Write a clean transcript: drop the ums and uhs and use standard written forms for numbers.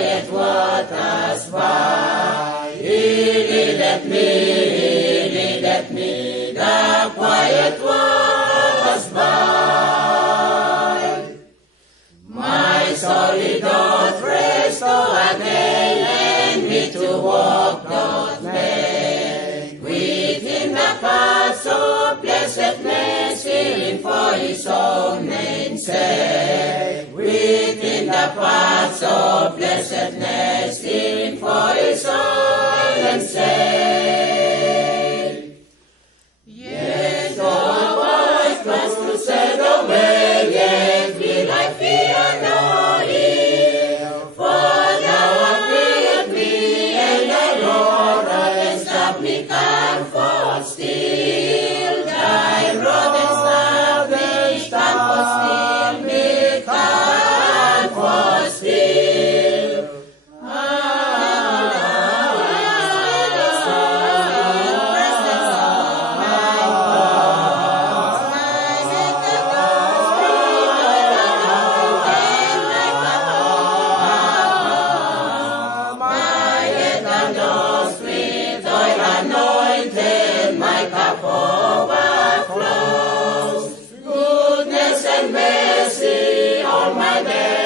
quiet waters by. He leadeth me, the quiet waters by. My soul doth rest again, and me to walk doth make. Within the paths of blessedness, healing for his own name's sake. Within the paths of blessedness, healing for his own name's sake. Yes, though a voice tries to set away, yet will I fear no ill. For thou art with me, and thy rod and staff me comfort still. Thy rod and staff me comfort still, me comfort still. Anointed, my cup overflows. Goodness and mercy all my days.